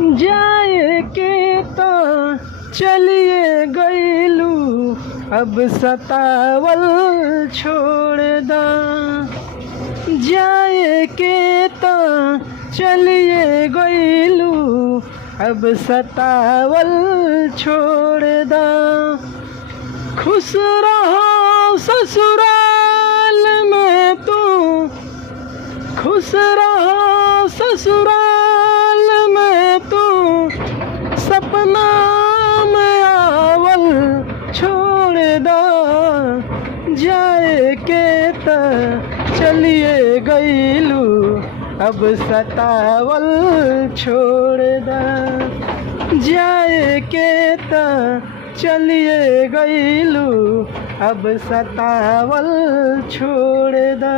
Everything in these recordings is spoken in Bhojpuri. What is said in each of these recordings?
जाए के तो चलिए गईलू, अब सतावल छोड़ दा। जाए के तो चलिए गईलू, अब सतावल छोड़ दा। खुश रहो ससुराल में तू, खुश रहो ससुराल में तू, सपना में आवल छोड़ दो। जाए के त चलिए गईलू, अब सतावल छोड़ दा। जाए के त चलिए गईलू, अब सतावल छोड़ दा।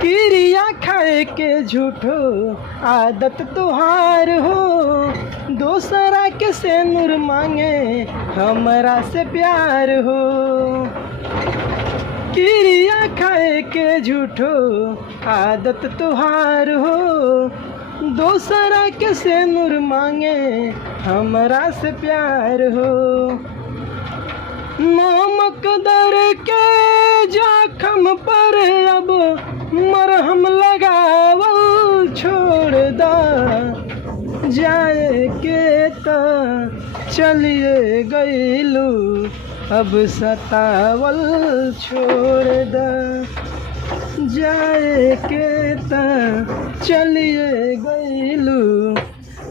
क्रिया खाए के झूठो आदत तुहार हो, दूसरा के से नूर मांगे हमरा से प्यार हो। क्रिया खाए के झूठो आदत तुहार हो, दूसरा के से नूर मांगे हमरा से प्यार हो। नमक दर के जख्म पर अब मरहम लगावल छोड़ दा। जाए के त चलिए गईलू, अब सतावल छोड़ दा। जाए के त चलिए गईलू,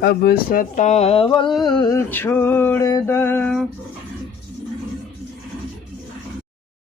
अब सतावल छोड़ दा।